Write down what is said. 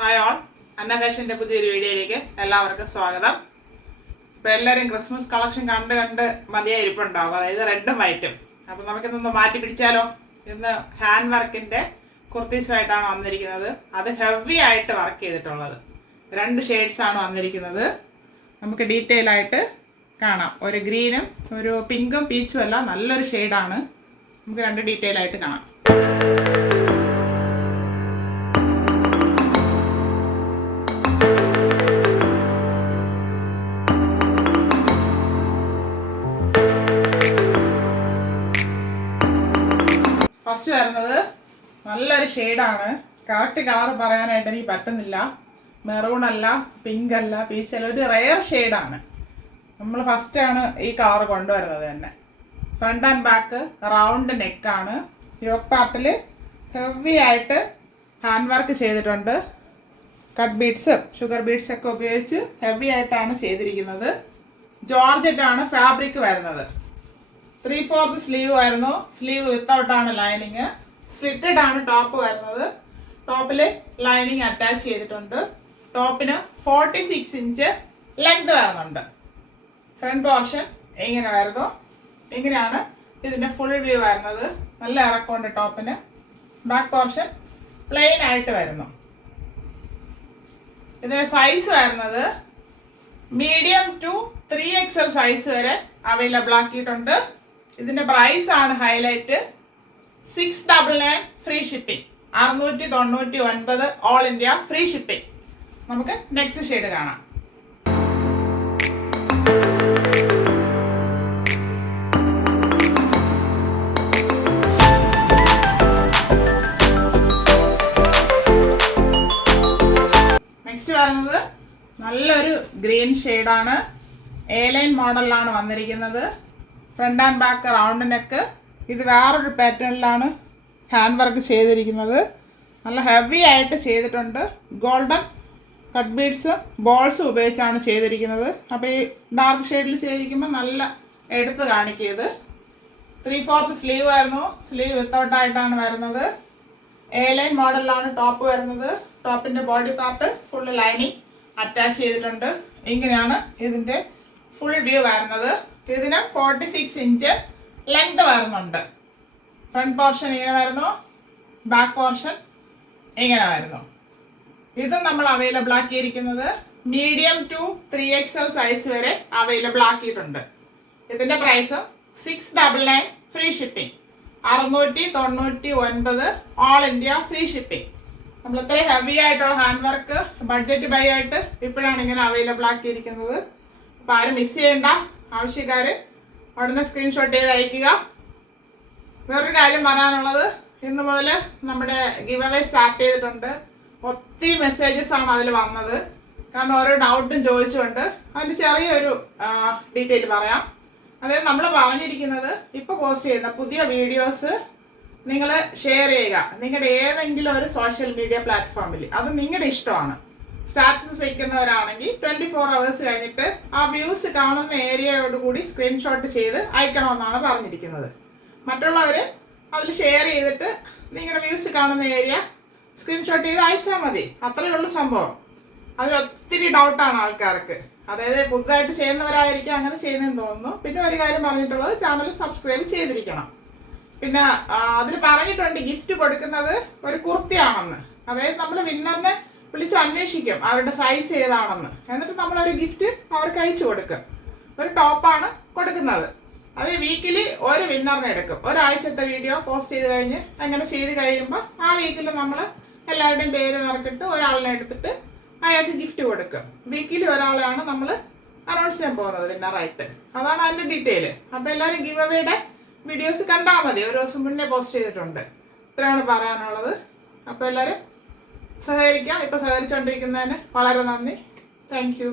Hi all, അന്നവേഷൻ്റെ പുതിയൊരു വീഡിയോയിലേക്ക് എല്ലാവർക്കും സ്വാഗതം. ഇപ്പോൾ എല്ലാവരും ക്രിസ്മസ് കളക്ഷൻ കണ്ട് മതിയായിരിപ്പുണ്ടാവും, അതായത് റെഡും വൈറ്റും. അപ്പോൾ നമുക്കിതൊന്ന് മാറ്റി പിടിച്ചാലോ. ഇന്ന് ഹാൻഡ് വർക്കിൻ്റെ കുർത്തീസുമായിട്ടാണ് വന്നിരിക്കുന്നത്. അത് ഹെവി ആയിട്ട് വർക്ക് ചെയ്തിട്ടുള്ളത് 2 ഷെയ്ഡ്സാണ് വന്നിരിക്കുന്നത്. നമുക്ക് ഡീറ്റെയിൽ ആയിട്ട് കാണാം. ഒരു ഗ്രീനും ഒരു പിങ്കും പീച്ചും അല്ല, നല്ലൊരു ഷെയ്ഡാണ്. നമുക്ക് 2 ഡീറ്റെയിൽ ആയിട്ട് കാണാം. ഫസ്റ്റ് വരുന്നത് നല്ലൊരു ഷെയ്ഡാണ്. കറക്റ്റ് കളർ പറയാനായിട്ട് എനിക്ക് പറ്റുന്നില്ല. മെറൂൺ അല്ല, പിങ്ക് അല്ല, പീച്ച് അല്ല, ഒരു റെയർ ഷെയ്ഡാണ്. നമ്മൾ ഫസ്റ്റാണ് ഈ കളർ കൊണ്ടുവരുന്നത് തന്നെ. ഫ്രണ്ട് ആൻഡ് ബാക്ക് റൗണ്ട് നെക്കാണ്. യോക്ക് പാർട്ടിൽ ഹെവി ആയിട്ട് ഹാൻഡ് വർക്ക് ചെയ്തിട്ടുണ്ട്. കട്ട് ബീഡ്സ്, ഷുഗർ ബീഡ്സ് ഒക്കെ ഉപയോഗിച്ച് ഹെവി ആയിട്ടാണ് ചെയ്തിരിക്കുന്നത്. ജോർജറ്റാണ് ഫാബ്രിക് വരുന്നത്. 3/4 സ്ലീവ് ആയിരുന്നു. സ്ലീവ് വിത്തൗട്ടാണ് ലൈനിങ്. സ്ലിറ്റഡ് ആണ് ടോപ്പ് വരുന്നത്. ടോപ്പിൽ ലൈനിങ് അറ്റാച്ച് ചെയ്തിട്ടുണ്ട്. ടോപ്പിന് 46 ഇഞ്ച് ലെങ്ത് വരുന്നുണ്ട്. ഫ്രണ്ട് പോർഷൻ ഇങ്ങനെ വരുന്നു. ഇങ്ങനെയാണ് ഇതിൻ്റെ ഫുൾ വ്യൂ വരുന്നത്. നല്ല ഇറക്കമുണ്ട് ടോപ്പിന്. ബാക്ക് പോർഷൻ പ്ലെയിൻ ആയിട്ട് വരുന്നു. ഇതിൻ്റെ സൈസ് വരുന്നത് മീഡിയം ടു 3XL സൈസ് വരെ അവൈലബിൾ ആക്കിയിട്ടുണ്ട്. ഇതിന്റെ പ്രൈസ് ആണ് highlight. 699 free shipping. 699 all India free shipping. നമുക്ക് നെക്സ്റ്റ് ഷെയ്ഡ് കാണാം. നെക്സ്റ്റ് വരുന്നത് നല്ലൊരു ഗ്രീൻ ഷെയ്ഡാണ്. A-ലൈൻ മോഡലിലാണ് വന്നിരിക്കുന്നത്. Front and back round neck. ഇത് വേറൊരു പാറ്റേണിലാണ് ഹാൻഡ് വർക്ക് ചെയ്തിരിക്കുന്നത്. നല്ല ഹെവി ആയിട്ട് ചെയ്തിട്ടുണ്ട്. ഗോൾഡൻ കട്ട് ബീഡ്സ് ബോൾസും ഉപയോഗിച്ചാണ് ചെയ്തിരിക്കുന്നത്. അപ്പോൾ ഈ ഡാർക്ക് ഷെയ്ഡിൽ ചെയ്തിരിക്കുമ്പോൾ നല്ല എടുത്ത് കാണിക്കിയത്. 3/4 സ്ലീവ് ആയിരുന്നു. സ്ലീവ് വിത്തൗട്ടായിട്ടാണ് വരുന്നത്. A-ലൈൻ മോഡലിലാണ് ടോപ്പ് വരുന്നത്. ടോപ്പിൻ്റെ body part full lining attach ചെയ്തിട്ടുണ്ട്. ഇങ്ങനെയാണ് ഇതിൻ്റെ ഫുൾ വ്യൂ വരുന്നത്. ഇതിന് 46 ഇഞ്ച് ലെങ്ത് വരുന്നുണ്ട്. ഫ്രണ്ട് പോർഷൻ ഇങ്ങനെ വരുന്നു. ബാക്ക് പോർഷൻ ഇങ്ങനെ വരുന്നു. ഇതും നമ്മൾ അവൈലബിൾ ആക്കിയിരിക്കുന്നത് മീഡിയം ടു 3XL സൈസ് വരെ അവൈലബിൾ ആക്കിയിട്ടുണ്ട്. ഇതിൻ്റെ price 699 free shipping. 699 all India free shipping. നമ്മൾ ഇത്രയും ഹെവി ആയിട്ടുള്ള ഹാൻഡ് വർക്ക് ബഡ്ജറ്റ് ബൈ ആയിട്ട് ഇപ്പോഴാണ് ഇങ്ങനെ അവൈലബിൾ ആക്കിയിരിക്കുന്നത്. അപ്പോൾ ആരും മിസ് ചെയ്യേണ്ട. ആവശ്യക്കാർ ഉടനെ സ്ക്രീൻഷോട്ട് ചെയ്ത് അയക്കുക. വേറൊരു കാര്യം പറയാനുള്ളത്, ഇന്ന് മുതൽ നമ്മുടെ ഗിവ് അവേ സ്റ്റാർട്ട് ചെയ്തിട്ടുണ്ട്. ഒത്തിരി മെസ്സേജസ് ആണ് അതിൽ വന്നത്. കാരണം ഓരോ ഡൗട്ടും ചോദിച്ചുകൊണ്ട് അതിന് ചെറിയൊരു ഡീറ്റെയിൽ പറയാം. അതായത് നമ്മൾ പറഞ്ഞിരിക്കുന്നത് ഇപ്പോൾ പോസ്റ്റ് ചെയ്യുന്ന പുതിയ വീഡിയോസ് നിങ്ങൾ ഷെയർ ചെയ്യുക നിങ്ങളുടെ ഏതെങ്കിലും ഒരു സോഷ്യൽ മീഡിയ പ്ലാറ്റ്ഫോമിൽ. അത് നിങ്ങളുടെ ഇഷ്ടമാണ്. സ്റ്റാറ്റസ് വയ്ക്കുന്നവരാണെങ്കിൽ 24 hours കഴിഞ്ഞിട്ട് ആ വ്യൂസ് കാണുന്ന ഏരിയയോടുകൂടി സ്ക്രീൻഷോട്ട് ചെയ്ത് അയക്കണമെന്നാണ് പറഞ്ഞിരിക്കുന്നത്. മറ്റുള്ളവർ അതിൽ ഷെയർ ചെയ്തിട്ട് നിങ്ങളുടെ വ്യൂസ് കാണുന്ന ഏരിയ സ്ക്രീൻഷോട്ട് ചെയ്ത് അയച്ചാൽ മതി. അത്രയേ ഉള്ളൂ സംഭവം. അതിലൊത്തിരി ഡൗട്ടാണ് ആൾക്കാർക്ക്. അതായത് പുതുതായിട്ട് ചെയ്യുന്നവരായിരിക്കും അങ്ങനെ ചെയ്യുന്നതെന്ന് തോന്നുന്നു. പിന്നെ ഒരു കാര്യം പറഞ്ഞിട്ടുള്ളത്, ചാനൽ സബ്സ്ക്രൈബ് ചെയ്തിരിക്കണം. പിന്നെ അതിൽ പറഞ്ഞിട്ടുണ്ട് ഗിഫ്റ്റ് കൊടുക്കുന്നത് ഒരു കുർത്തിയാണെന്ന്. അതായത് നമ്മൾ വിന്നറിനെ വിളിച്ച് അന്വേഷിക്കും അവരുടെ സൈസ് ഏതാണെന്ന്. എന്നിട്ട് നമ്മളൊരു ഗിഫ്റ്റ് അവർക്ക് അയച്ചു കൊടുക്കും. ഒരു ടോപ്പാണ് കൊടുക്കുന്നത്. അത് വീക്കിലി ഒരു വിന്നറിനെ എടുക്കും. ഒരാഴ്ചത്തെ വീഡിയോ പോസ്റ്റ് ചെയ്ത് കഴിഞ്ഞ് അങ്ങനെ ചെയ്ത് കഴിയുമ്പോൾ ആ വീക്കിൽ നമ്മൾ എല്ലാവരുടെയും പേര് നിറക്കിട്ട് ഒരാളിനെ എടുത്തിട്ട് അയാൾക്ക് ഗിഫ്റ്റ് കൊടുക്കും. വീക്കിലി ഒരാളെയാണ് നമ്മൾ അനൗൺസ് ചെയ്യാൻ പോകുന്നത് വിന്നറായിട്ട്. അതാണ് അതിൻ്റെ ഡീറ്റെയിൽ. അപ്പോൾ എല്ലാവരും ഗിവ് അവേയുടെ വീഡിയോസ് കണ്ടാൽ മതി. ഒരു ദിവസം മുന്നേ പോസ്റ്റ് ചെയ്തിട്ടുണ്ട്. ഇത്രയാണ് പറയാനുള്ളത്. അപ്പോൾ എല്ലാവരും സഹകരിക്കാം. ഇപ്പോൾ സഹകരിച്ചുകൊണ്ടിരിക്കുന്നതിന് വളരെ നന്ദി. Thank you.